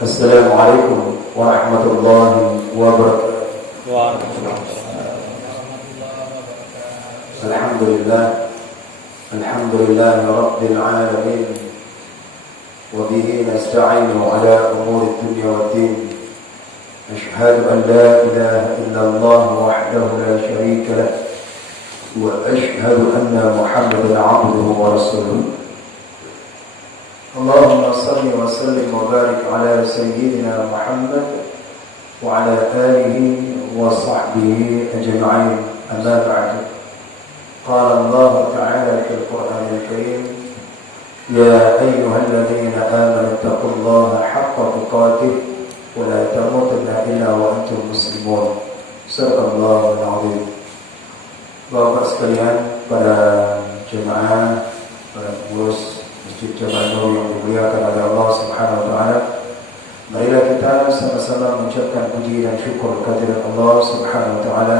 Assalamualaikum warahmatullahi wabarakatuh. Alhamdulillah rabbil alamin. Wa bihi nasta'inu ala umuri dunya waddin. Ashhadu an la ilaha illallah wahdahu la syarika lah. Wa ashhadu anna Muhammadan 'abduhu wa rasuluh. Allahumma salli wa sallim wa barik ala sayyidina Muhammad wa ala alihi wa sahbihi ajma'in. Amma ba'du. Qala Allah ta'ala fil Qur'anil Karim, ya ayyuhalladzina amanu taqullaha haqqa tuqatih wa la tamutunna illa wa antum muslimun. Sadaqallahul 'azim. Bapak sekalian, para jemaah, para pengurus Masjid Jabal Nur yang dimuliakan oleh Allah Subhanahu wa taala, marilah kita sama-sama mengucapkan puji dan syukur kehadirat Allah Subhanahu wa taala,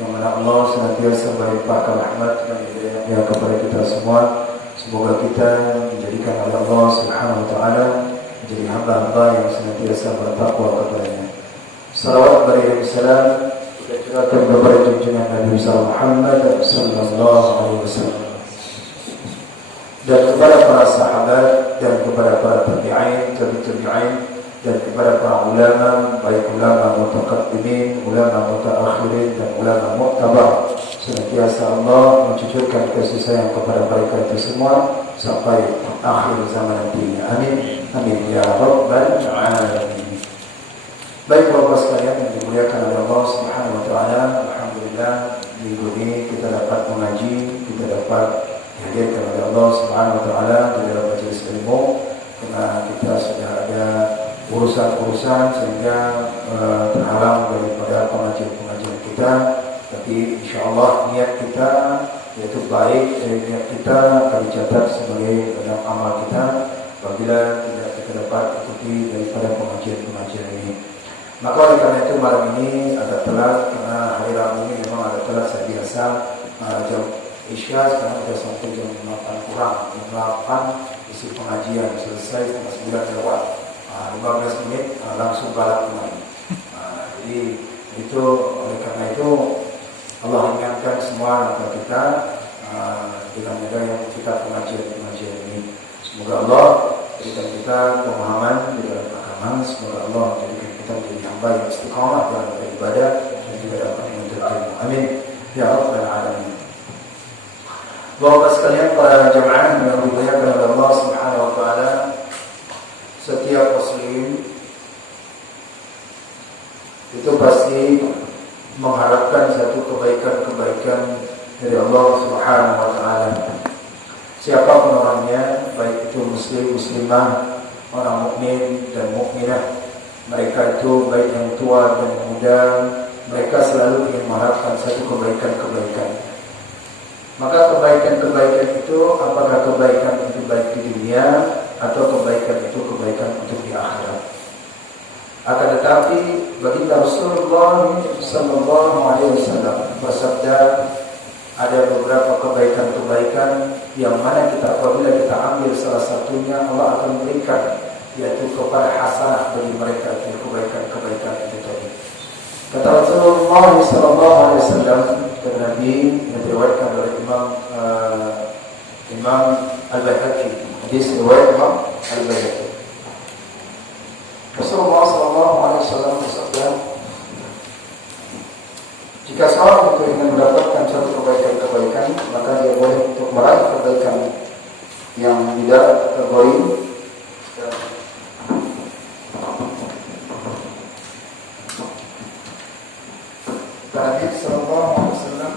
yang mana Allah senantiasa melimpahkan rahmat dan hidayah-Nya kepada kita semua. Semoga kita dijadikan oleh Allah Subhanahu wa taala menjadi hamba-hamba yang senantiasa bertakwa kepada-Nya. Salawat beriring salam kita curahkan kepada junjungan Nabi Muhammad sallallahu alaihi wasallam, dan kepada para sahabat, dan kepada para tabi'in, dan kepada para ulama, baik ulama mutaqaddimin, ulama mutaakhirin, dan ulama mu'tabar. Senantiasa Allah mencucurkan kasih sayang kepada mereka itu semua sampai akhir zaman nantinya. Amin. Amin ya rabbal alamin. Baik Bapak sekalian yang dimuliakan oleh Allah Subhanahu wa taala, alhamdulillah minggu ini kita dapat mengaji, kita dapat dihadirkan oleh Allah Subhanahu wa taala di dalam majelis ilmu, karena kita sudah ada urusan-urusan sehingga terhalang daripada pengajian-pengajian kita. Tapi insyaallah niat kita yaitu baik, niat kita akan dicatat sebagai dalam amal kita apabila tidak kita dapat ikuti daripada pengajian-pengajian ini. Maka oleh karena itu malam ini agak telat, karena hari Rabu ini memang agak telat. Saya biasa jam Isya, sekarang sudah sampai jam 8 kurang. Jam 8 isi pengajian selesai, setengah 9 lewat. 15 menit langsung balap kembali. Jadi itu, oleh karena itu Allah ingatkan semua langkah kita dengan adanya kita pengajian ini. Semoga Allah berikan kita pemahaman di dalam agama. Semoga Allah menjadikan kita menjadi hamba yang istiqamah dalam beribadah dan juga dapat menuntut ilmu. Amin ya rabbal alamin. Bapak sekalian, para jemaah yang dimuliakan oleh Allah Subhanahu wa taala, setiap muslim itu pasti mengharapkan satu kebaikan-kebaikan dari Allah Subhanahu wa taala. Siapapun orangnya, baik itu muslim, muslimah, orang mukmin dan mukminah, mereka itu baik yang tua dan muda, mereka selalu ingin mengharapkan satu kebaikan-kebaikan. Maka kebaikan-kebaikan itu, apakah kebaikan itu baik di dunia atau kebaikan itu kebaikan untuk di akhirat. Akan tetapi baginda Rasulullah sallallahu alaihi wasallam bersabda, ada beberapa kebaikan-kebaikan yang mana kita apabila kita ambil salah satunya, Allah akan berikan yaitu kepada hasanah bagi mereka itu kebaikan-kebaikan itu tadi. Kata Rasulullah sallallahu alaihi wasallam dan Nabi yang diriwayatkan oleh Imam Al-Baihaqi, hadis riwayat Imam Al-Baihaqi. Rasulullah sallallahu alaihi wasallam bersabda, jika seorang itu ingin mendapatkan satu kebaikan-kebaikan, maka dia boleh untuk meraih kebaikan yang tidak kategori Nabi sallallahu alaihi wasallam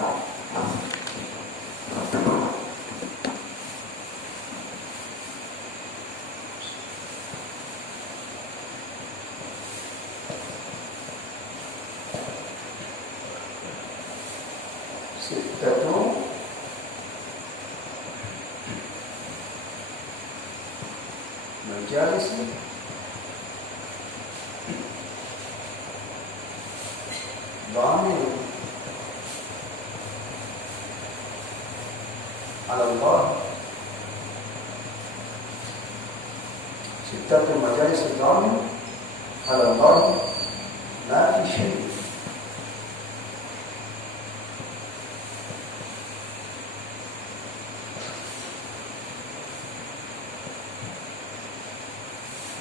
sittatu majalis ضامن على الله ستة مجالس الضامن على الله ما في شيء.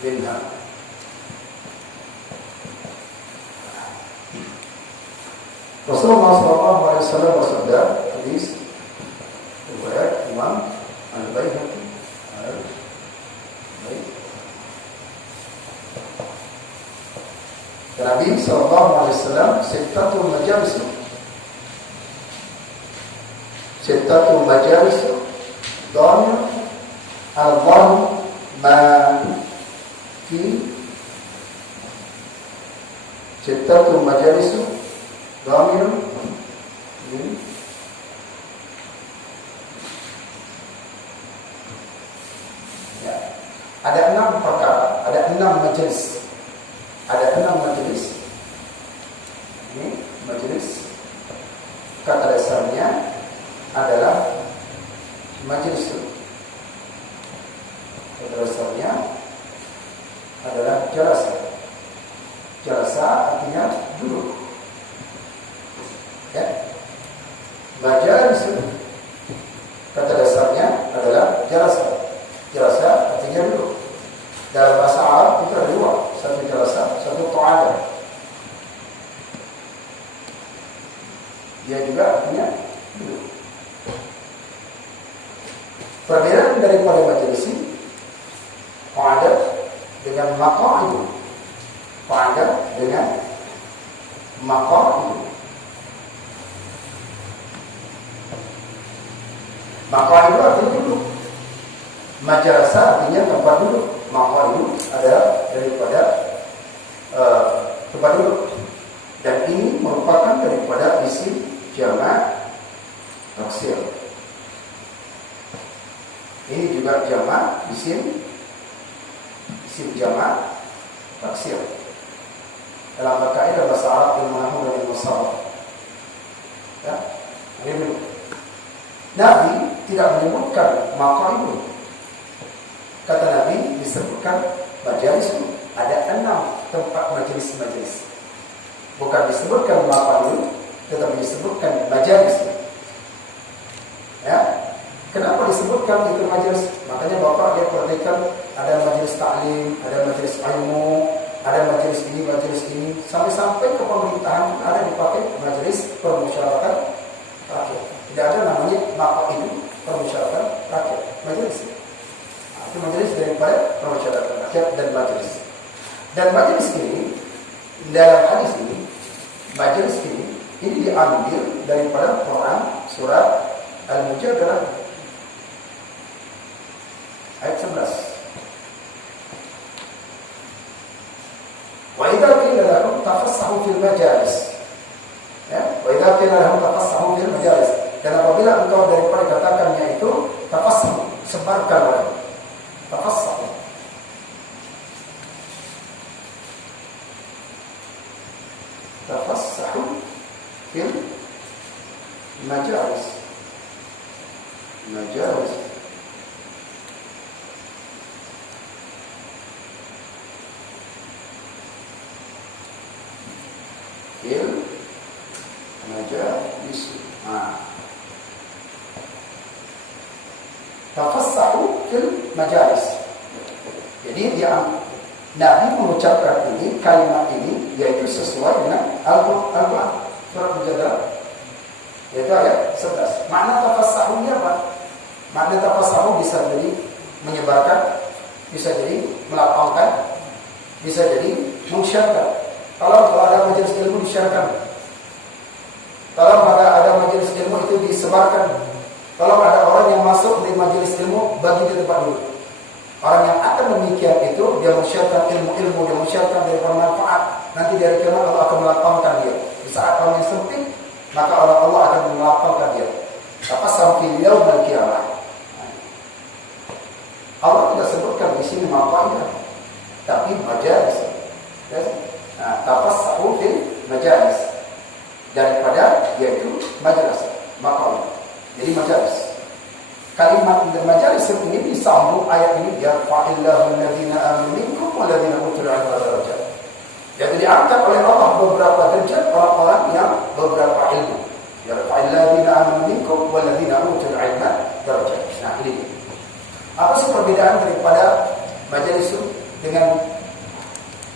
منها Rasulullah SAW bersabda, hadis riwayat Imam Al-Baihaqi. Nabi SAW sittatul majalis dhamir Allah ma fi sittatul majalis dhamir ya. Ada 6 perkara, ada 6 majelis. Ada 6 majelis. Ini majelis kata dasarnya adalah majelis itu. Kata dasarnya adalah jalasa. Jalasa artinya duduk. Ya. Majelis itu kata dasarnya adalah jalasa. Jalasa artinya duduk. Dalam bahasa Arab itu ada 2, satu jalasa, satu qu'ada. Dia juga artinya duduk. Perbedaan daripada majelis qu'ada dengan maq'id. Qu'ada dengan maq'id. Maq'id itu artinya duduk. Majalasa artinya tempat duduk. Maka itu adalah daripada tempat duduk, dan ini merupakan daripada isim jamak taksir. Ini juga jamak isim jamak taksir. Dalam kaidah bahasa Arab ilmu nahwu dan ilmu sarf. Ya, ini dulu. Nabi tidak menyebutkan maka itu. Kata Nabi disebutkan majelis, ada 6 tempat majelis-majelis. Bukan disebutkan maq'id, tetapi disebutkan majelis. Ya. Kenapa disebutkan itu majelis? Makanya Bapak dia perhatikan ada majelis taklim, ada majelis ilmu, ada majelis ini, sampai ke pemerintahan ada dipakai majelis permusyawaratan rakyat. Tidak ada namanya maq'id permusyawaratan rakyat. Majelis. Itu majelis daripada permusyawaratan rakyat dan majelis. Dan majelis ini dalam hadis ini, majelis ini diambil daripada Quran surat Al-Mujadalah ayat 11. Wa idza qila lahum tafassahu fil majalis. Ya, wa idza qila lahum tafassahu fil majalis. Dan apabila engkau daripada katakannya itu tafassahu, sebarkanlah. Tafassahu. Tafassahu fil majalis. Majalis. Fil majalis. Tafassahu fil majalis. Jadi dia Nabi mengucapkan ini, kalimat ini, yaitu sesuai dengan Al-Quran surat Mujadalah, yaitu ayat 11. Makna tafassahu ini apa? Makna tafassahu bisa jadi menyebarkan, bisa jadi melapangkan, bisa jadi mensyiarkan. Kalau ada majelis ilmu disiarkan, kalau ada majelis ilmu itu disebarkan, kalau ada orang yang masuk di majelis ilmu bagi di tempat duduk. Orang yang akan demikian itu dia mensyiarkan ilmu-ilmu, dia mensyiarkan daripada manfaat. Nanti dari kiamat Allah akan melapangkan dia. Di saat orang yang sempit, maka Allah akan melapangkan dia. Apa sampai yaumil qiyamah. Allah tidak sebutkan di sini manfaatnya, tapi majalis. Nah, tafassahu fil majalis, daripada yaitu majalis, maqam. Jadi majalis. Kalimat majalis ini disambung ayat ini, yarfa'illahu alladhina amanu minkum walladzina utul ilma darajat. Jadi diangkat oleh Allah beberapa derajat orang-orang yang beberapa ilmu. Yarfa'il ladzina amanu minkum wal ladzina utul ilma darajat. Nah, ini. Apa sih perbedaan daripada majelis dengan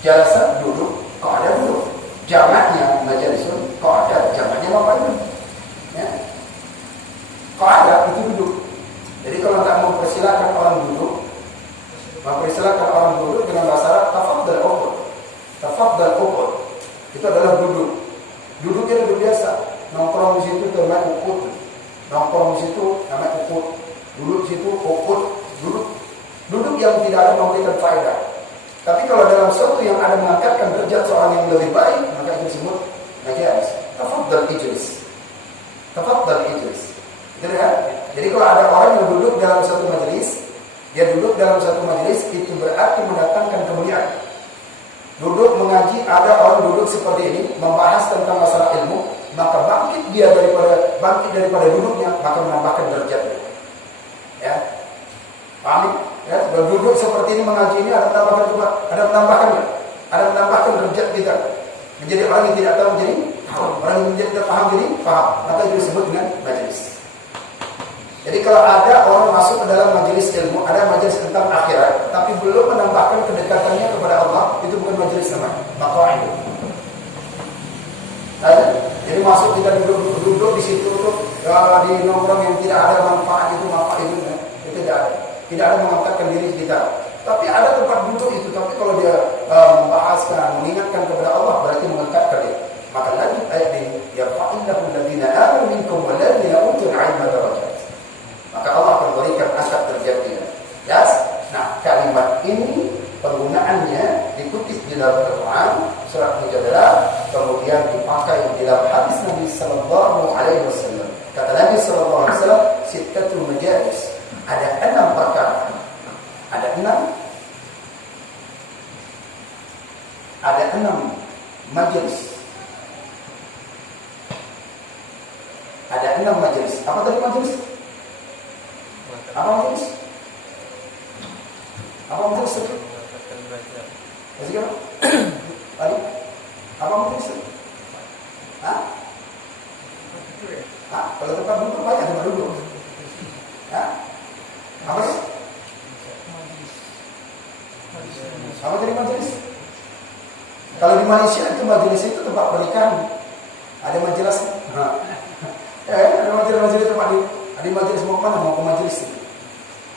jalsa duduk, kok ada duduk? Jamaknya majelis, kok ada jamaknya apa itu? Ya. Kok ada itu duduk. Jadi kalau tak mempersilakan orang duduk, dengan bahasa Arab tafadhal uqud. Tafadhal uqud. Itu adalah duduk. Duduknya duduk biasa. Nongkrong di situ namanya uqud. Nongkrong di situ namanya uqud. Duduk di situ uqud. Duduk yang tidak ada memberikan faedah. Tapi kalau dalam sesuatu yang ada mengangkatkan derajat seorang yang lebih baik, maka itu disebut majalis. Tafadhal ijlis. Tafadhal ijlis. Gitu ya? Jadi kalau ada orang yang duduk dalam satu majelis, dia duduk dalam satu majelis, itu berarti mendatangkan kemuliaan. Duduk mengaji, ada orang duduk seperti ini, membahas tentang masalah ilmu, maka bangkit daripada duduknya, maka menambahkan derajatnya. Ya, paham? Ya, duduk seperti ini mengaji ini ada menambahkan derajat kita. Menjadi orang yang tidak tahu menjadi tahu, orang yang tidak paham jadi paham. Maka itu disebut dengan majelis. Jadi kalau ada orang masuk ke dalam majelis ilmu, ada majelis tentang akhirat, tapi belum menambahkan kedekatannya kepada Allah, itu bukan majelis namanya, maq'id. Jadi masuk kita duduk di situ tuh di nongkrong yang tidak ada manfaat itu tidak ada mengangkatkan diri kita. Tapi ada tempat duduk itu, tapi kalau dia membahaskan, mengingatkan kepada Allah, berarti mengangkatkan dia. Maka lanjut ayat ini, yarfa'illahu alladziina aamanu minkum wal ladziina utul 'ilma darajat. Maka Allah akan berikan angkat derajatnya. Yes? Nah, kalimat ini penggunaannya dikutip di dalam Al-Quran surat Mujadalah, kemudian dipakai di dalam hadis Nabi sallallahu alaihi wasallam. Kata Nabi sallallahu alaihi wasallam, sittatul majalis. Ada 6 perkara. Ada 6 majelis. Ada 6 majelis. Apa tadi majelis? Apa majelis? Apa majelis itu? Masih apa? Tadi? Apa majelis itu? Hah? Kalau tempat duduk banyak tempat duduk. Hah? Apa sih? Apa tadi majelis? Kalau di Malaysia itu majelis itu tempat pernikahan. Ada majelis. Ada majelis tempat di majelis mau kemana? Mau ke majelis itu.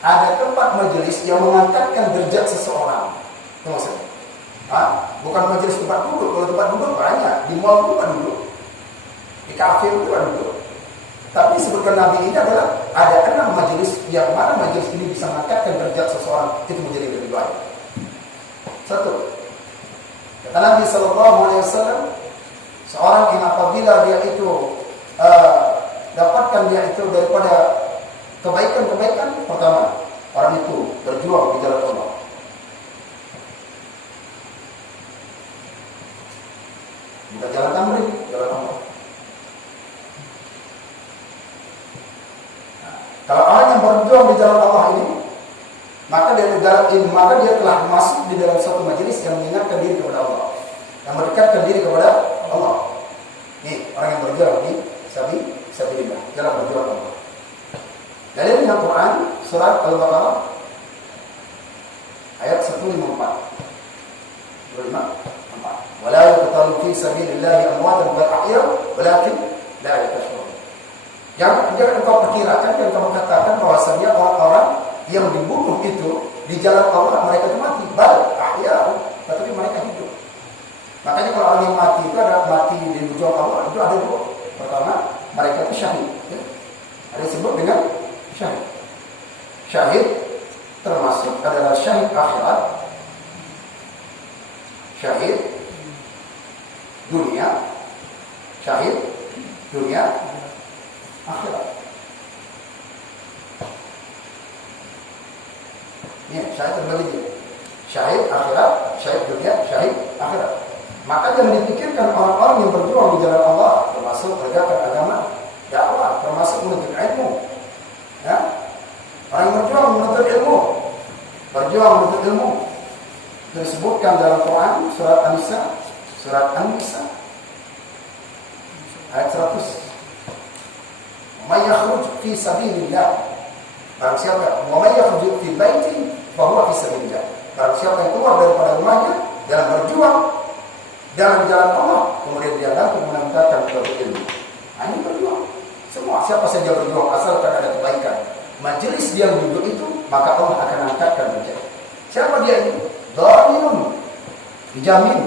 Ada tempat majelis yang mengangkatkan derajat seseorang. Itu maksudnya. Bukan majelis tempat duduk. Kalau tempat duduk banyak. Di mall itu tempat duduk. Di kafe itu tempat duduk. Tapi disebutkan Nabi ini adalah ada 6 majelis yang mana majelis ini bisa mengangkatkan derajat seseorang itu menjadi lebih baik. 1. Kata Nabi SAW, seorang yang apabila dia itu dapatkan dia itu daripada kebaikan-kebaikan, pertama, orang itu berjuang di jalan Allah. Bukan jalan tamrin, jalan Allah. Nah, kalau orang yang berjuang di jalan Allah ini, maka dia telah masuk di dalam suatu majelis yang mengingatkan diri kepada Allah, yang mendekatkan diri kepada Allah. Ini orang yang berjuang di sabilillah, jalan berjuang Allah. Dalilnya Quran surat Al-Baqarah ayat 154. Wala yaqtalu fi sabilillahi amwatan bal ahya walakin la yashurun. Jangan engkau perkirakan dan kamu katakan bahwasanya orang-orang yang dibunuh itu di jalan Allah mereka itu mati, bal ahya, tetapi mereka hidup. Makanya kalau orang yang mati itu ada mati di jalan Allah itu ada 2. Pertama, mereka itu syahid. Ada disebut dengan syahid. Syahid termasuk adalah syahid akhirat, syahid dunia, syahid dunia akhirat. Ini syahid terbagi. Syahid akhirat, syahid dunia, syahid akhirat. Maka jangan dipikirkan orang-orang yang berjuang di jalan Allah, termasuk menegakkan agama, dakwah, termasuk menuntut ilmu. Ya? Orang yang berjuang menuntut ilmu, disebutkan dalam Quran surat An-Nisa Surat An-Nisa ayat 100. May yakhruj fi sabilillah. Barang siapa wa may yakhruj fi baiti fa huwa fi sabilillah. Barang siapa yang keluar daripada rumahnya dalam berjuang dalam jalan Allah, kemudian dia langsung menambahkan kepada ilmu. Ini berjuang. Semua siapa saja berjuang asalkan ada kebaikan. Majelis dia duduk itu, maka Allah akan angkatkan derajat. Siapa dia ini? Dhaminun. Dijamin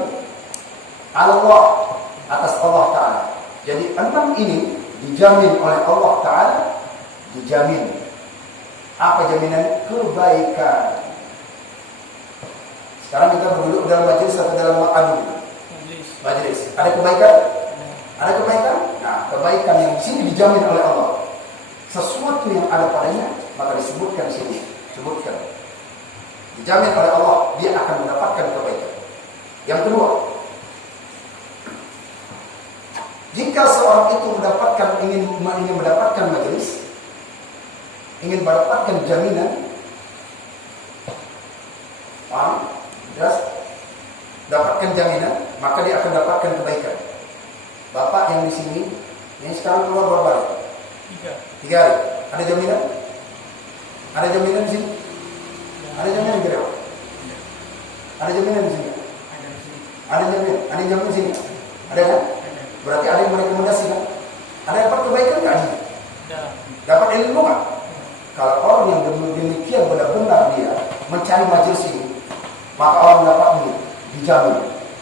Allah atas Allah Ta'ala. Jadi 6 ini dijamin oleh Allah Ta'ala. Dijamin. Apa jaminan? Kebaikan. Sekarang kita berduduk dalam majelis atau dalam adu? Majelis. Ada kebaikan? Ada kebaikan? Nah, kebaikan yang di sini dijamin oleh Allah. Sesuatu yang ada padanya, maka disebutkan di sini. Sebutkan. Dijamin oleh Allah, dia akan mendapatkan kebaikan. Yang kedua, jika seorang itu ingin mendapatkan majelis, ingin mendapatkan jaminan, paham? Jelas? Dapatkan jaminan, maka dia akan dapatkan kebaikan. Bapak yang di sini, ini sekarang keluar berapa hari? 3 hari. Ada jaminan? Ada jaminan di sini? Ada jaminan di Riau? Ada jaminan di sini? Ada jaminan? Ada jaminan di sini? Ada kan? Berarti ada yang merekomendasi kan? Ada yang dapat kebaikan nggak? Dapat ilmu nggak? Kalau orang yang demikian benar-benar dia mencari majelis ini, maka orang dapat ini dijamin.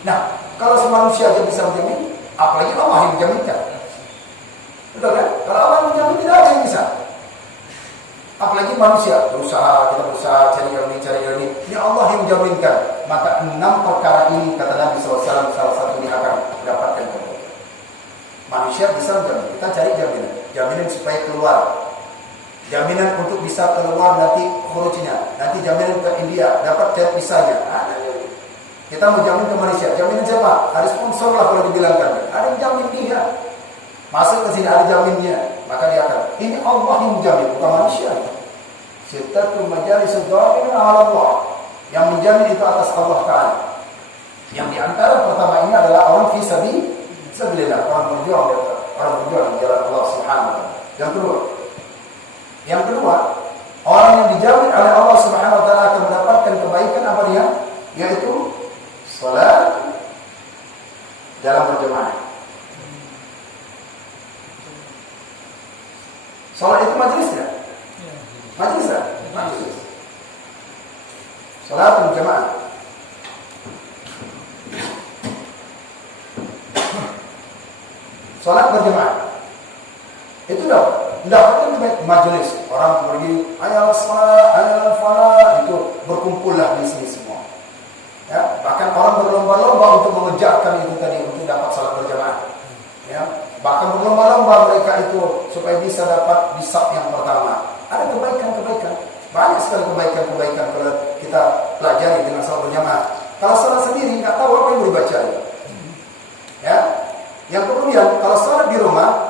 Nah, kalau manusia aja bisa menjamin, apalagi Allah yang menjaminkan. Betul kan? Kalau Allah menjamin, tidak ada yang bisa. Apalagi manusia berusaha, kita berusaha cari ini. Ini Allah yang menjaminkan. Maka 6 perkara ini kata Nabi SAW salah satu ini akan mendapatkan kebaikan. Manusia bisa menjamin. Kita cari jaminan. Jaminan supaya keluar. Jaminan untuk bisa keluar nanti khurujnya. Nanti jaminan ke India dapat jet visanya. Ada. Kita mau jamin ke Malaysia. Jaminan siapa? Ada sponsor lah kalau dibilangkan. Ada yang jamin dia. Masuk ke sini ada jaminnya. Maka dia akan. Ini Allah yang menjamin, bukan manusia. Sitatul majalis dhamin ala Allah. Yang menjamin itu atas Allah Ta'ala. Yang diantara pertama ini adalah orang fi sabilillah, orang berjuang di jalan Allah Subhanahu wa taala. Yang kedua, orang yang dijamin oleh Allah Subhanahu wa taala akan mendapatkan kebaikan apa dia? Yaitu salat dalam berjamaah. Salat itu majelis ya? Majelis ya? Majelis. Salat berjamaah. Salat berjamaah. Itu mendapatkan majelis. Orang pergi ayat salat, ayat falah, itu berkumpullah di sini semua. Ya, bahkan orang berlomba-lomba untuk mengejarkan itu tadi untuk dapat salat berjamaah. Ya, bahkan berlomba-lomba mereka itu supaya bisa dapat di saf yang pertama. Ada kebaikan-kebaikan, banyak sekali kebaikan-kebaikan kalau kita pelajari dengan salat berjamaah. Kalau salat sendiri nggak tahu apa yang boleh baca. Ya, yang kemudian kalau salat di rumah,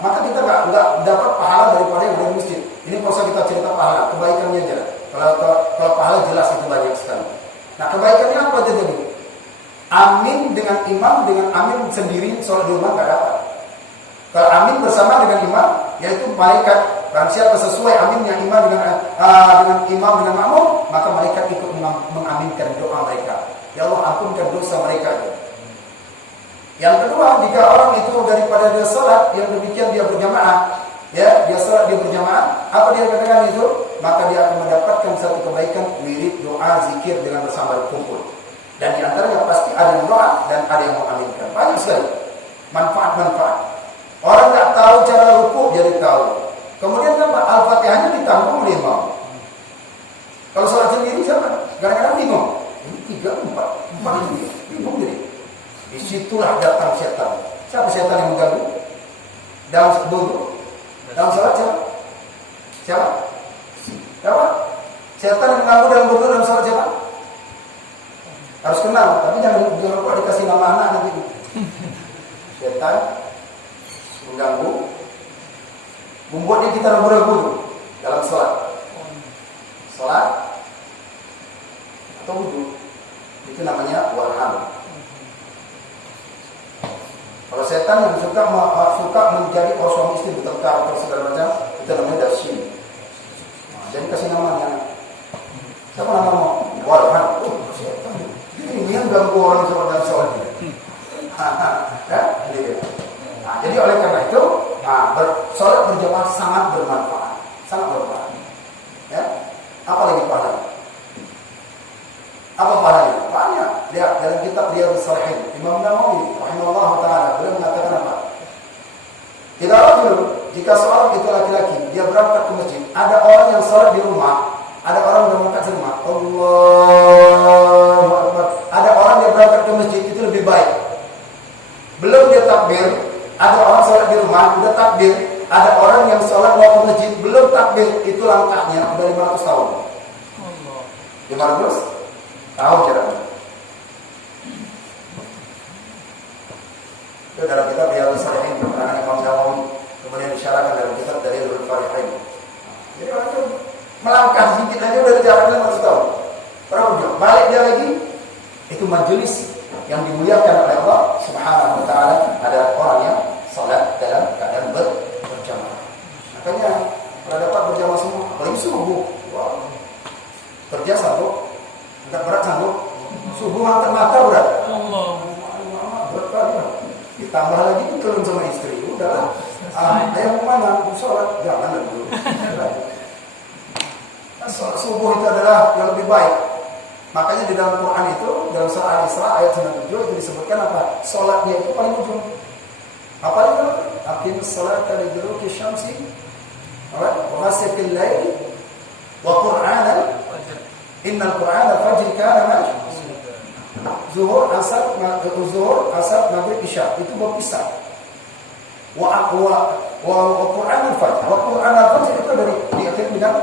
maka kita nggak dapat pahala daripada yang ada di masjid. Ini kalau kita cerita pahala, kebaikannya aja. Kalau pahala jelas itu banyak sekali. Nah, kebaikannya apa tadi? Amin dengan imam, dengan amin sendiri sholat di rumah nggak dapat. Kalau amin bersama dengan imam, yaitu malaikat. Barang siapa sesuai aminnya imam dengan imam dengan makmum, maka malaikat ikut mengaminkan doa mereka. Ya Allah, ampunkan dosa mereka. Yang kedua, jika orang itu daripada dia sholat yang demikian dia berjamaah, ya dia sholat dia berjamaah, apa dia katakan itu? Maka dia akan mendapatkan satu kebaikan wirid, doa, zikir dengan bersama berkumpul. Dan di antaranya pasti ada yang doa dan ada yang mengaminkan. Banyak sekali manfaat-manfaat. Orang nggak tahu cara rukuk jadi tahu. Kemudian apa? Al-Fatihahnya ditanggung oleh imam. Kalau sholat sendiri siapa? Kadang-kadang bingung. Ini 3, 4 ini bingung jadi. Disitulah datang setan. Siapa setan yang mengganggu? Dalam wudhu, dalam sholat siapa? Siapa? Setan yang mengganggu dalam wudhu, dalam sholat siapa? Harus kenal, tapi jangan lupa dikasih nama anak nanti. Setan mengganggu, membuatnya kita ragu-ragu dalam sholat atau wudhu. Itu namanya walham. setan yang suka menjadi kalau suami istri bertengkar atau segala macam, itu namanya dasyim. Jadi kasih namanya. Siapa namamu? Walhan. Setan. Ini yang ganggu orang dalam sholat. Jadi oleh karena itu, sholat berjamaah sangat bermanfaat, sangat bermanfaat. Ya, apa lagi pahalanya? Apa pahalanya? Banyak. Lihat dalam kitab Riyadhus Shalihin, Imam Nawawi rahimahullah taala beliau mengatakan apa? Jika seorang itu laki-laki, dia berangkat ke masjid, ada orang yang sholat di rumah, ada orang yang berangkat ke rumah, Allahu Akbar. Ada orang yang berangkat ke masjid itu lebih baik. Belum dia takbir, ada orang sholat di rumah, udah takbir. Ada orang yang sholat mau ke masjid, belum takbir, itu langkahnya udah 500 tahun. 500 tahun jaraknya. Itu dalam kitab Riyadhus Shalihin, keterangan Imam Nawawi, kemudian disyarahkan dalam kitab Dalilul Falihin. Jadi orang itu melangkah sedikit aja udah jaraknya 500 tahun. Berapa jam? Balik dia lagi, itu majelis yang dimuliakan oleh Allah Subhanahu wa taala, ada orang yang salat dalam keadaan berjamaah. Makanya pada dapat berjamaah semua, apalagi subuh. Wow. Kerja sanggup, enggak berat sanggup. Subuh angkat mata berat. Allah. Berat kali. Ditambah lagi kelun sama istri, udahlah. Ayah mana? Salat jangan dulu. Salat subuh itu adalah yang lebih baik. Makanya di dalam Quran itu, dalam surah Al-Isra ayat 97 itu disebutkan apa? Salatnya itu paling ujung. Apa itu? Aqimus salata liduluki syamsi wa ghasaqil lail wa qur'ana innal qur'ana fajr kana zuhur asar maghrib isya itu berpisah. Wa qur'an al-fajr. Wa qur'an al-fajr itu dari diakhir dengan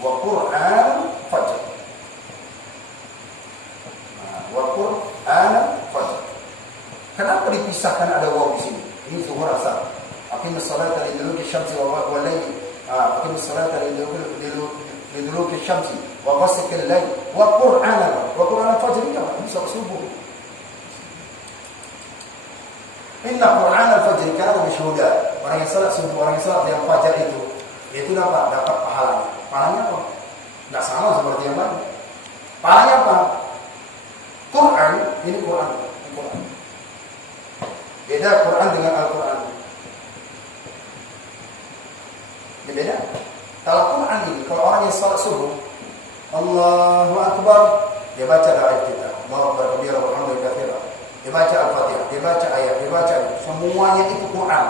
wa qur'an fajr. Wa qur'an fajr. Kenapa dipisahkan ada waw di sini? Ini zuhur asar. Aqimus salata liduluki syamsi wa layl. Aqimus salata liduluki syamsi wa ghasaqil lail wa qur'an al-fajr ini salat subuh. Inna qur'an al-fajr kana mashhuda. Orang yang salat subuh, orang yang salat yang fajar itu dapat pahalanya. Pahalanya apa? Enggak sama seperti yang lain. Pahalanya apa? Quran, ini Quran. Beda Quran dengan Al-Quran. Ini beda. Kalau Quran ini, kalau orang yang salat subuh, Allahu Akbar, dia baca doa kita, Allahu Akbar kabira walhamdulillah katsira. Dia baca Al-Fatihah, dia baca ayat, dia baca semuanya itu Quran.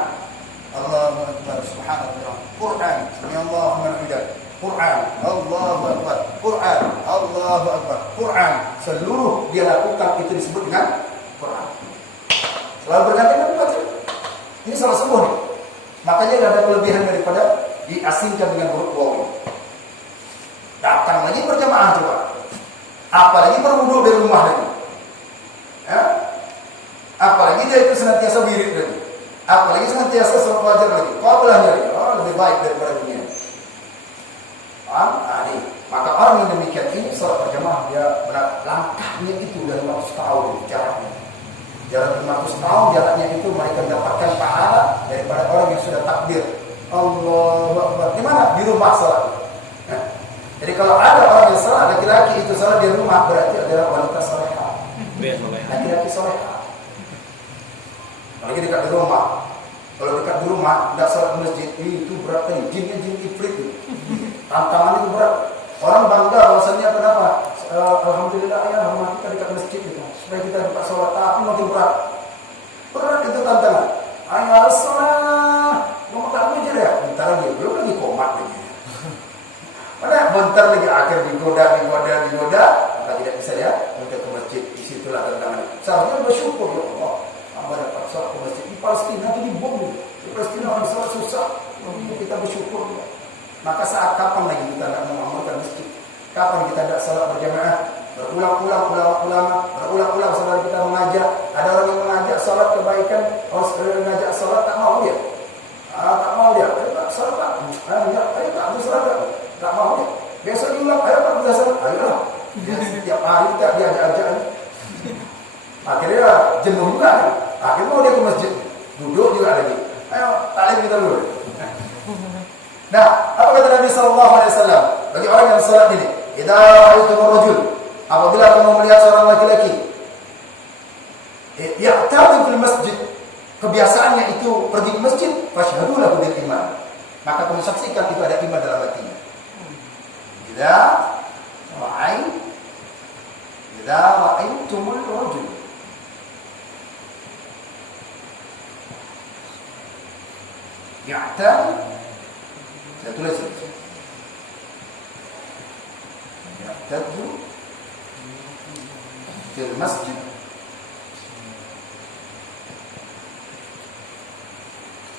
Allahu Akbar, subhanallah. Quran, sami Allahu liman hamidah. Quran, Allahu Akbar. Quran, Allahu Akbar. Quran, seluruh dia lakukan itu disebut dengan Quran. Selalu berganti dengan baca. Ini salah subuh nih. Makanya ada kelebihan daripada diasingkan dengan huruf waw. Datang lagi berjamaah coba. Apalagi berwudu dari rumah lagi. Ya? Apalagi dia itu senantiasa wirid lagi. Apalagi senantiasa sholat fajar lagi. Qablah lagi. Lebih baik daripada dunia. Ini. Maka orang yang demikian ini sholat berjamaah dia langkahnya itu dari 500 tahun jaraknya. Jarak 500 tahun jaraknya itu mereka mendapatkan pahala daripada orang yang sudah takbir. Allahu Akbar. Di mana? Di rumah salat. Jadi kalau ada orang yang salat laki-laki itu salat di rumah berarti adalah wanita salehah. Laki-laki salehah. Lagi dekat di rumah. Kalau dekat di rumah tidak salat di masjid itu berat nih. Jinnya jin ifrit itu. Tantangan itu berat. Orang bangga bahwasanya kenapa? Alhamdulillah ya rumah kita dekat masjid itu. Supaya kita dapat salat tapi makin berat. Berat itu tantangan. Ayo salat. Mau tak belajar ya? Bentar lagi, belum lagi komat lagi. Mana bentar lagi akhir digoda, maka tidak bisa ya untuk ke masjid. Disitulah tantangan. Seharusnya bersyukur ya Allah. Hamba dapat sholat ke masjid di Palestina itu dibom. Di Palestina orang sholat susah. Kita bersyukur. Maka saat kapan lagi kita tidak mengamalkan masjid? Kapan kita tidak sholat berjamaah? Berulang-ulang berulang-ulang saudara kita mengajak. Ada orang yang mengajak sholat kebaikan, orang mengajak sholat tak mau dia. Tak mau dia. Ayo tak sholat tak. Ayo tak sholat tak mau dia. Besok diulang. Ayo tak bisa sholat. Ayolah. Setiap hari tak diajak-ajak. Akhirnya jenuh juga. Akhirnya mau dia ke Ayo, taklim kita dulu. Nah, apa kata Nabi sallallahu alaihi wasallam bagi orang yang salat ini? Idza ra'aitumur rajul, apabila kamu melihat seorang laki-laki ya'tadu fil masjid, kebiasaannya itu pergi ke masjid, fashhadu lahu bil iman. Maka kamu saksikan itu ada iman dalam hatinya. Idza ra'aitumul rajul. Ya'tadu, saya tulis itu. Ya'tadu fil masjid.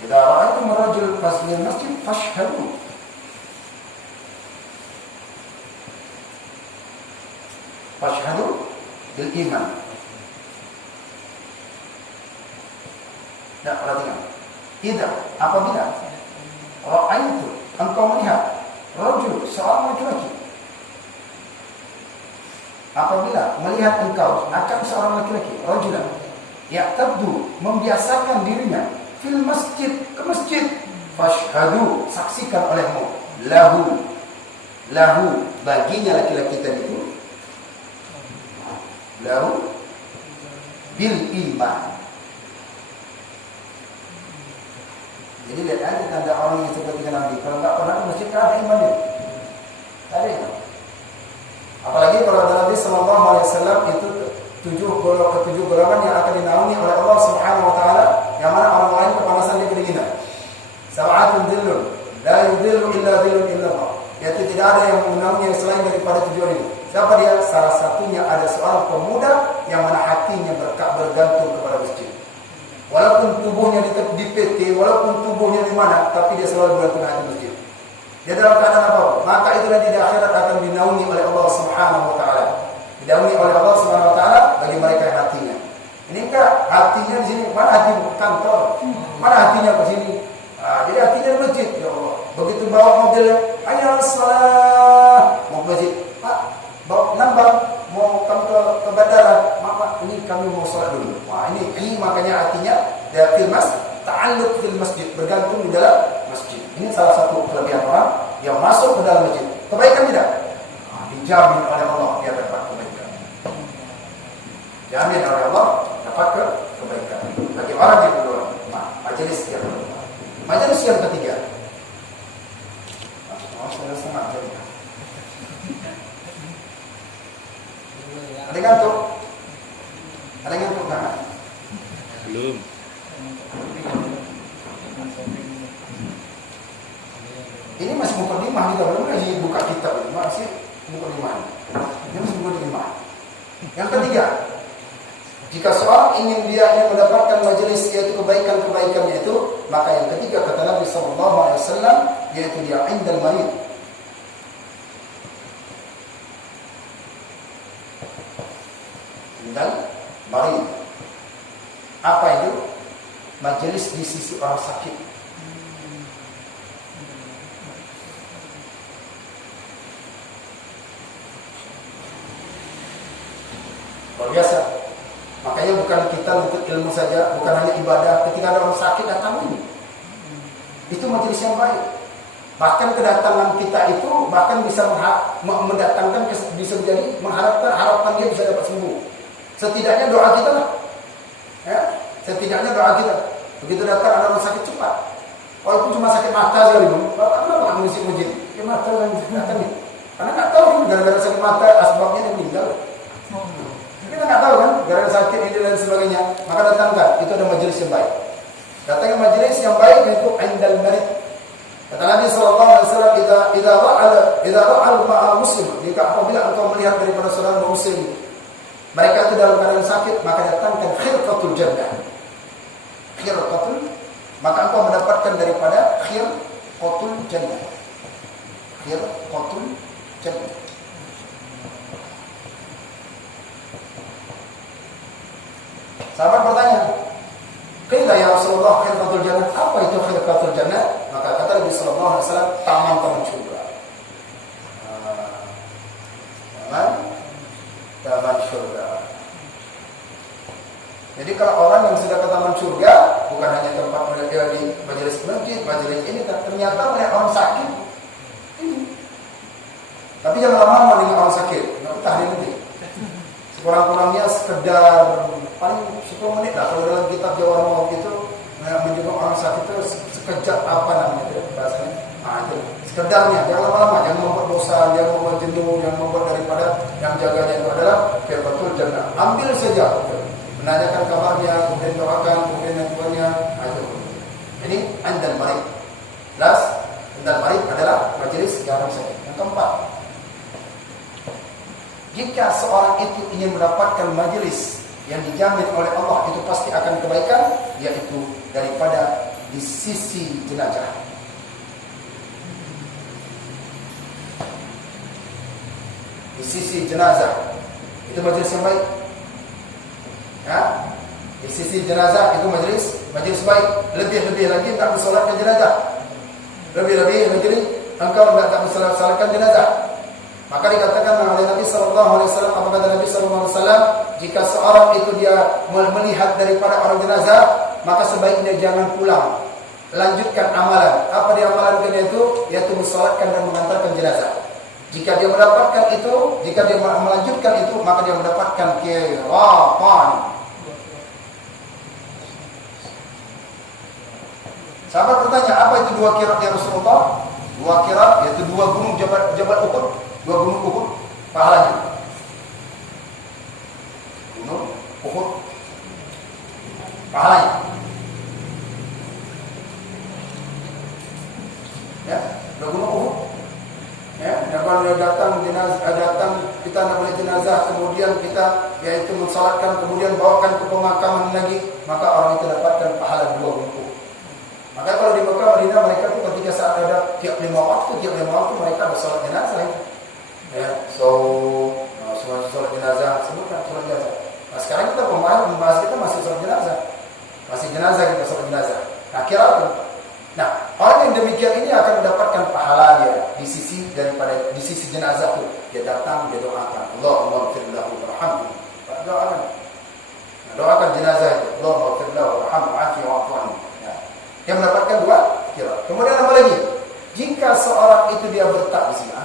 Idza ra'aitum ar-rajul fil masjid fashhadu. Fashhadu bil iman. Nah, perhatikan. Idza, apabila ra'aitu, engkau melihat rajul, seorang laki-laki. Apabila melihat engkau akan seorang laki-laki, rajulan, ya'taddu, membiasakan dirinya fil masjid, ke masjid, fashhadu, saksikan olehmu, lahu, baginya laki-laki tadi itu, lahu bil iman. Jadi lihat aja tanda orang yang seperti Nabi, kalau nggak pernah ke masjid ada imannya, ada ya. Apalagi kalau Nabi Sallallahu Alaihi Wasallam itu ketujuh golongan yang akan dinaungi oleh Allah Subhanahu Wa Taala, yang mana orang lain kepanasan di kedinginan. Sab'atun dhillun la yudhillu illa dhillun illallah. Yaitu tidak ada yang menaungi selain daripada tujuan itu. Siapa dia? Salah satunya ada seorang pemuda yang mana hatinya bergantung kepada masjid. Walaupun tubuhnya di PT, walaupun tubuhnya di mana, tapi dia selalu bergantung hati masjid. Dia dalam keadaan apa? Maka itu nanti di akhirat akan dinaungi oleh Allah Subhanahu Wa Taala. Dinaungi oleh Allah Subhanahu Wa Taala bagi mereka yang hatinya. Ini enggak hatinya di sini, mana hati kantor, mana hatinya ke sini. Jadi hatinya di masjid, ya Allah. Begitu bawa mobil, ayo salat, mau ke masjid, Pak, bawa nambah, mau kamu ke bandara, Pak, ini kami mau salat dulu. Wah, ini makanya hatinya dia fil masjid, ta'alluq fil masjid, bergantung di dalam masjid. Ini salah satu kelebihan orang yang masuk ke dalam masjid. Kebaikan tidak? Dijamin oleh Allah dia dapat kebaikan. Jamin oleh Allah dapat kebaikan. Bagi orang yang kedua, majelis yang kedua. Majelis yang ketiga. Sudah sangat jauh. Ada ngantuk? Ada ngantuk kan? Belum. Ini masih mukadimah kita, belum lagi buka kitab ini, masih mukadimah. Ini masih mukadimah. Yang ketiga, jika seorang ingin mendapatkan majelis yaitu kebaikan-kebaikannya itu, maka yang ketiga kata Nabi sallallahu alaihi wasallam yaitu dia indal marid. Indal marid. Apa itu? Majelis di sisi orang sakit. Luar biasa. Makanya bukan kita untuk ilmu saja, bukan hanya ibadah. Ketika ada orang sakit datang ini, itu majelis yang baik. Bahkan kedatangan kita itu bahkan bisa mendatangkan, bisa menjadi mengharapkan harapan dia bisa dapat sembuh. Setidaknya doa kita lah. Ya, setidaknya doa kita. Begitu datang ada orang sakit cepat. Walaupun cuma sakit mata sekali, Bapak kenapa nggak mengisi masjid? Ya mata yang datang nih. Karena nggak tahu gara-gara sakit mata asbabnya dia meninggal. Kita nggak tahu kan, gara-gara sakit ini dan sebagainya. Maka datangkan, itu ada majelis yang baik. Datangkan majelis yang baik yaitu indal marid. Kata Nabi sallallahu alaihi wasallam, idza ra'al ma'a muslim, jika apabila engkau melihat daripada seorang muslim, mereka itu dalam keadaan sakit, maka datangkan khirqatul jannah. Khirqatul, maka engkau mendapatkan daripada khirqatul jannah. Khirqatul jannah. Sahabat bertanya, "Qila ya Rasulullah khirqatul jannah?" Apa itu khirqatul jannah? Maka kata Nabi sallallahu alaihi wasallam, taman-taman surga. Taman surga. Jadi kalau orang yang sudah ke taman surga, bukan hanya tempat mereka di majelis masjid, majelis ini, ternyata banyak orang sakit. Ini. Tapi jangan lama-lama dengan orang sakit, nggak tahan nanti. Sekurang-kurangnya sekedar paling 10 menit lah. Kalau dalam kitab Jawa Maut itu menjenguk orang sakit itu sekejap apa namanya itu bahasanya. Nah itu sekedarnya, jangan lama-lama, jangan membuat bosan, jangan membuat jenuh, jangan membuat daripada yang jaganya itu adalah betul jannah. Ambil saja, menanyakan kabarnya, kemudian doakan, kemudian nantinya. Nah itu. Ini andal marid. Last, andal marid adalah majelis yang orang sakit. Yang keempat, jika seorang itu ingin mendapatkan majelis yang dijamin oleh Allah, itu pasti akan kebaikan, yaitu daripada di sisi jenazah. Di sisi jenazah itu majelis yang baik. Ya, di sisi jenazah itu majelis baik. Lebih-lebih lagi tak bersolatkan jenazah. Lebih-lebih lagi engkau tak bersolatkan jenazah. Maka dikatakan oleh Nabi sallallahu alaihi wasallam, apa kata Nabi sallallahu alaihi wasallam, jika seorang itu dia melihat daripada orang jenazah, maka sebaiknya jangan pulang. Lanjutkan amalan. Apa dia amalan itu? Yaitu mensolatkan dan mengantarkan jenazah. Jika dia mendapatkan itu, jika dia melanjutkan itu, maka dia mendapatkan kiratan. Sahabat bertanya, apa itu 2 qirat ya Rasulullah? 2 qirat yaitu 2 gunung Jabal Uhud, 2 gunung Uhud pahalanya. Gunung Uhud pahalanya. Ya, 2 gunung Uhud. Ya, dan kalau datang kita nak balik jenazah, kemudian kita yaitu mensolatkan, kemudian bawakan ke pemakaman lagi, maka orang itu dapatkan pahala 2 gunung. Maka kalau di Mekah Madinah mereka itu ketika saat ada tiap 5 waktu mereka ada solat jenazah. Ya, semua solat jenazah, sebutkan solat jenazah. Nah, sekarang kita membahas kita masih solat jenazah. Masih jenazah kita solat jenazah. Nah, kira itu. Nah, orang yang demikian ini akan mendapatkan pahala dia di sisi jenazah itu. Dia datang, dia doakan, Allahumma ighfir lahu warhamhu. Doakan. Nah, doakan jenazah itu, Allahumma ighfir lahu warhamhu wa'afi wa'fu anhu. Yang mendapatkan 2 qirat. Kemudian apa lagi? Jika seorang itu dia bertakziah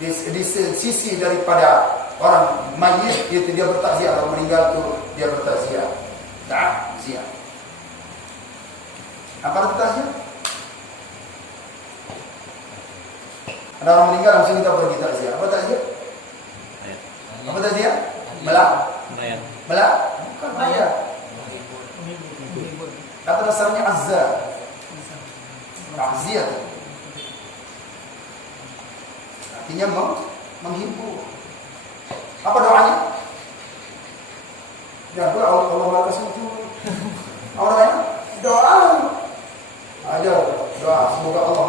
di sisi daripada orang mayit, itu dia bertakziah, orang meninggal itu dia bertakziah. Takziah. Apa itu takziah? Ada orang meninggal langsung kita pergi takziah. Apa takziah? Apa takziah? Melak. Melak? Bukan mayat. Kata dasarnya azza. Takziah. Artinya menghibur. Apa doanya? Ya, Allah balas itu. Apa doanya? Doa. Aja doa. Semoga Allah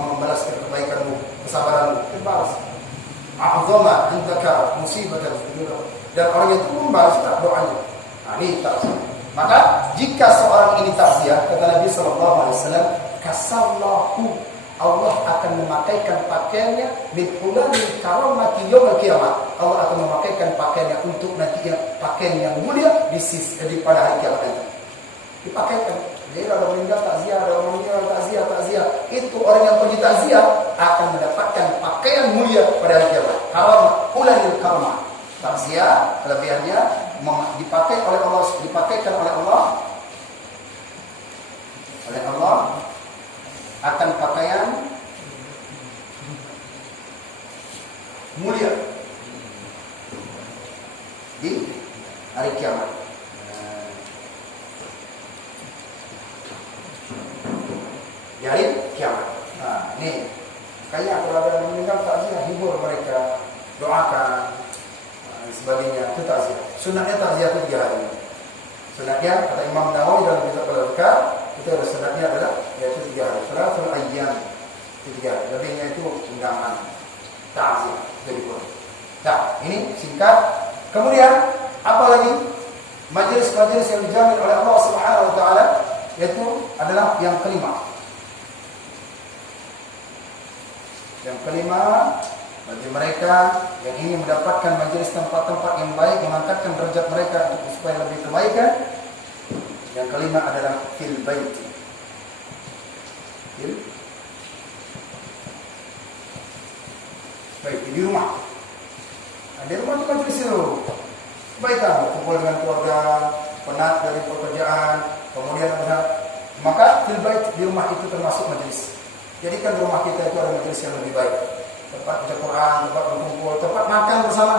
membalaskan kebaikanmu, kesabaranmu. Dibalas. A'zama indaka musibatan fid dunya. Dan orang itu membalas doanya. Nah, ini takziah. Maka jika seorang ini takziah, kata Nabi sallallahu alaihi wasallam, kasallahu, Allah akan memakaikan pakaiannya min hulani karamati yaumil qiyamah. Allah akan memakaikan pakaiannya untuk nanti pakaian yang mulia di pada hari kiamat nanti. Dipakaikan. Jadi ada meninggal takziah, ada orang meninggal takziah. Itu orang yang pergi takziah akan mendapatkan pakaian mulia pada hari kiamat. Karamah, hulani karamah. Takziah kelebihannya dipakai oleh Allah, dipakaikan oleh Allah akan pakaian mulia di hari kiamat. Di hari kiamat. Nah, ini kayaknya kalau ada yang meninggal takziah, hibur mereka, doakan sebagainya. Itu takziah. Sunatnya takziah itu 3 hari. Sunatnya kata Imam Nawawi dalam kitab Al-Azkar, itu ada sunatnya adalah yaitu 3 hari. Salatul ayyam itu 3 hari. Lebihnya itu undangan takziah dari Quran. Nah, ini singkat. Kemudian apa lagi? Majelis-majelis yang dijamin oleh Allah Subhanahu wa taala, yaitu adalah yang kelima. Yang kelima, bagi mereka yang ingin mendapatkan majelis tempat-tempat yang baik, mengangkatkan derajat mereka untuk supaya lebih kebaikan, Yang kelima adalah fil bait. Fil bait, di rumah. Nah, di rumah itu majelis itu. Kebaikan, kumpul dengan keluarga, penat dari pekerjaan, kemudian maka fil bait, di rumah itu termasuk majelis. Jadi kan rumah kita itu ada majelis yang lebih baik. Tempat baca Quran, tempat berkumpul, tempat makan bersama.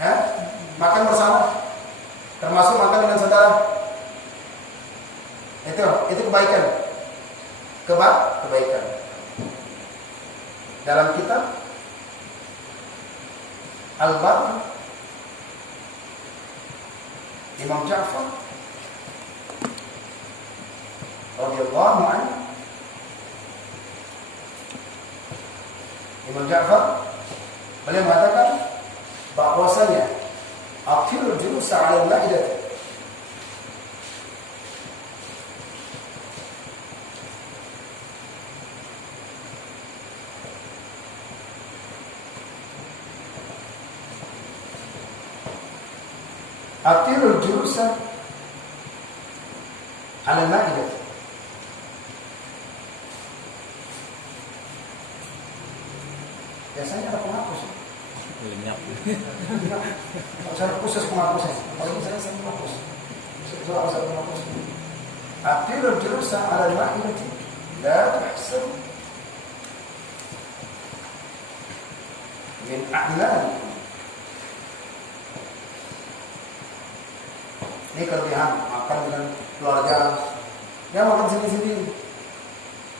Ya? Makan bersama. Termasuk makan dengan saudara. Itu kebaikan. Kebaikan. Dalam kitab Al-Bar, Imam Ja'far radhiyallahu anhu, Imam Ja'far beliau mengatakan bahwasanya akhirul julus 'ala al-ma'idah, akhirul julus 'ala al-ma'idah, biasanya ada penghapus. Lenyap. Saya khusus penghapusnya. Kalau saya penghapus. Saya penghapus. Akhirul julus 'ala al-ma'idah la tuhsab min a'mal. Ini kelebihan makan dengan keluarga. Dia makan sendiri-sendiri.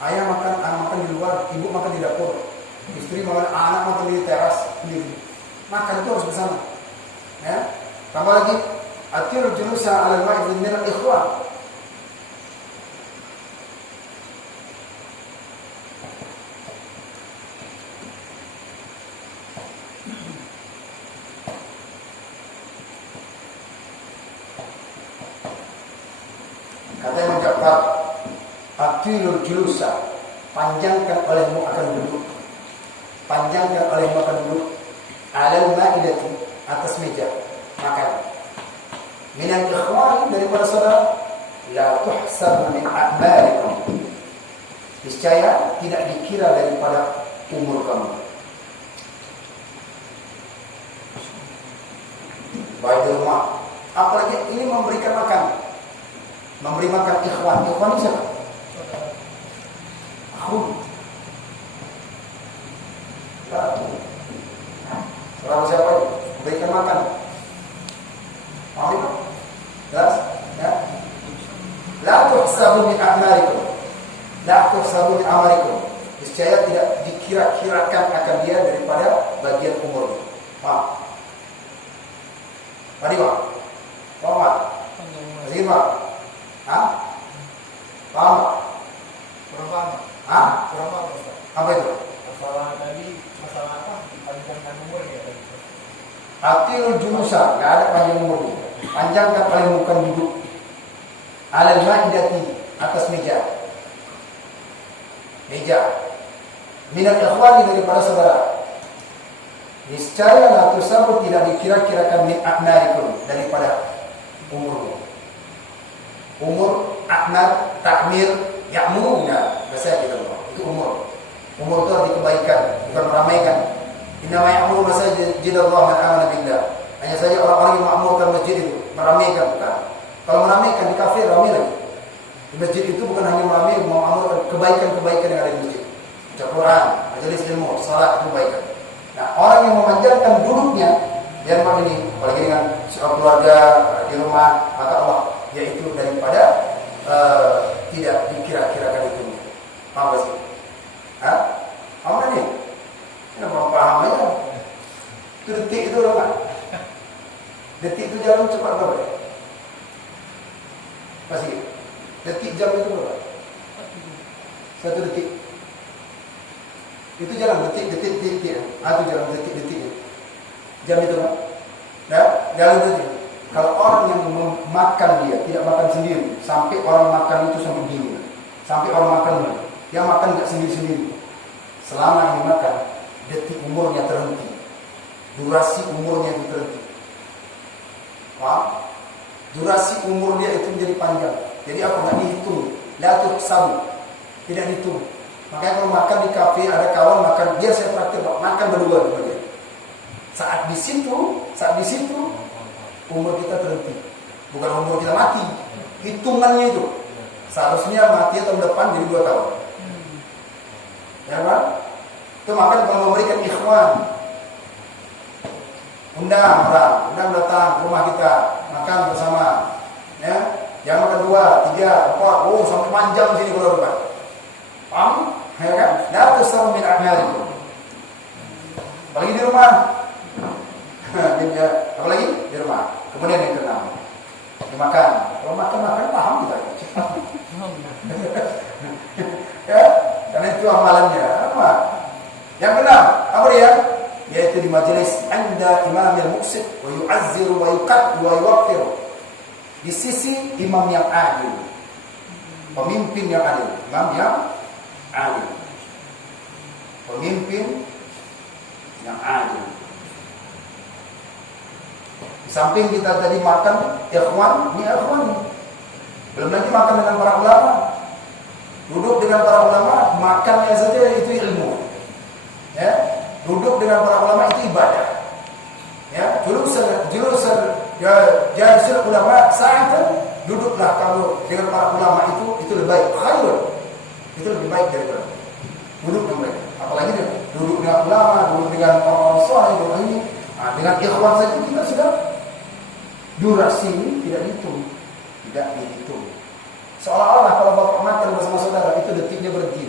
Ayah makan di luar, ibu makan di dapur. Istri makan, anak makan di teras sendiri. Makan itu harus bersama. Ya. Tambah lagi, akhirul julus 'ala al-ma'idah min al-ikhwan. Kata Imam Ja'far, akhirul julus, panjangkan olehmu akan duduk. Panjangkan olehmu akan duduk. 'Alal ma'idati, atas meja makan. Minal ikhwani, daripada saudara. La tuhsabu min a'malikum, niscaya tidak dikira daripada umur kamu. Baik di rumah, apalagi ini memberikan makan, memberi makan ikhwan. Ikhwan ini siapa? Aku. Orang siapa itu? Berikan makan. Paham itu? Jelas? Ya? La tuhsabu min a'malikum. La tuhsabu min amalikum. Niscaya tidak dikira-kirakan akan dia daripada bagian umurnya. Paham? Tadi Pak? Paham Pak? Masih Pak? Hah? Paham Pak? Kurang paham. Hah? Kurang paham. Apa itu? Masalah tadi, masalah apa? Panjangkan umur ya tadi. Akhirul julusa, nggak ada panjang umurnya. Panjangkan oleh bukan duduk. 'Alal ma'idati, atas meja. Meja. Minal ikhwani, daripada saudara. Niscaya la tusabu, tidak dikira-kirakan min a'malikum, daripada umurmu. Umur, a'mal, takmir, ya'muruna, bahasa kita itu umur. Umur itu arti kebaikan, bukan meramaikan. Innama ya'muru masajidallah man amana billah. Hanya saja orang-orang yang makmurkan masjid itu meramaikan, bukan. Kalau meramaikan di kafe ramai lagi. Di masjid itu bukan hanya meramai, mengamalkan kebaikan-kebaikan yang ada di masjid. Baca Quran, majelis ilmu, salat, itu kebaikan. Nah, orang yang memanjangkan duduknya dia memang ini, apalagi dengan keluarga di rumah, maka Allah, yaitu daripada tidak dikira-kirakan itu. Paham gak sih? Hah? Paham nih? Kenapa paham aja? Itu detik itu loh kan? Detik itu jalan cepat berapa ya? Masih? Detik jam itu berapa? 1 detik. Itu jalan detik. Itu jalan detik. Jam itu kan? Nah, jalan detik. Kalau orang yang makan dia tidak makan sendiri, sampai orang makan itu sampai bingung, sampai orang makan dia makan nggak sendiri. Selama ini makan, detik umurnya terhenti, durasi umurnya itu terhenti. Paham? Durasi umur dia itu menjadi panjang. Jadi apa nggak dihitung? La tuhsabu, tidak dihitung. Makanya kalau makan di kafe ada kawan makan, dia saya traktir makan berdua dengan dia. Saat di situ umur kita terhenti. Bukan umur kita mati, hitungannya itu. Seharusnya mati tahun depan jadi 2 tahun. Ya kan? Itu makan kalau memberikan ikhwan. Undang datang ke rumah kita, makan bersama. Ya, jangan makan 2, 3, 4, sampai panjang sini kalau depan. Paham? Ya kan? La tusamu min a'malikum. Apalagi di rumah. Apalagi di rumah. Kemudian yang keenam, dimakan. Kalau makan paham kita. Ya, karena itu amalannya. Apa? Yang keenam, apa dia? Yaitu di majelis anda imamil muqsid wa yu'azziru wa yuqad wa yuwaqqir. Di sisi imam yang adil, pemimpin yang adil, imam yang adil, pemimpin yang adil. Di samping kita tadi makan ikhwan, ini ikhwan. Belum lagi makan dengan para ulama. Duduk dengan para ulama, makannya saja itu ilmu. Ya, duduk dengan para ulama itu ibadah. Ya, julusul ulama sa'atan, duduklah kamu dengan para ulama itu lebih baik. Khairun. Itu lebih baik daripada duduk dengan mereka. Apalagi duduk dengan ulama, duduk dengan orang-orang saleh ini. Nah, dengan ikhwan saja kita sudah durasi ini tidak dihitung. Seolah-olah kalau bapak makan bersama saudara itu detiknya berhenti.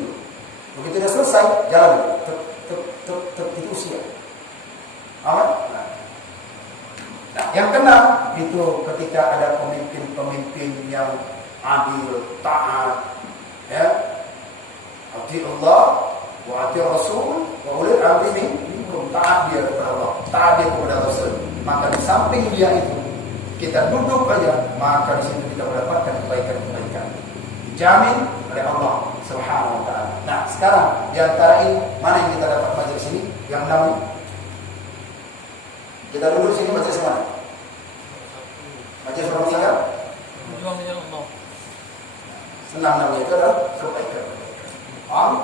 Begitu sudah selesai, jalan. Itu usia. Aman? Nah, yang keenam itu ketika ada pemimpin yang adil, taat, ya. Ati Allah wa ati Rasul wa ulil amri minkum, taat dia kepada Allah, taat dia kepada Rasul. Maka di samping dia itu kita duduk aja, maka di situ kita mendapatkan kebaikan-kebaikan dijamin oleh Allah Subhanahu wa taala. Nah, sekarang di antara ini mana yang kita dapat majelis ini? Yang 6 ini. Kita duduk sini majelis mana? Majelis orang meninggal? Berjuang dengan Allah. Senang namanya itu adalah kebaikan. Paham?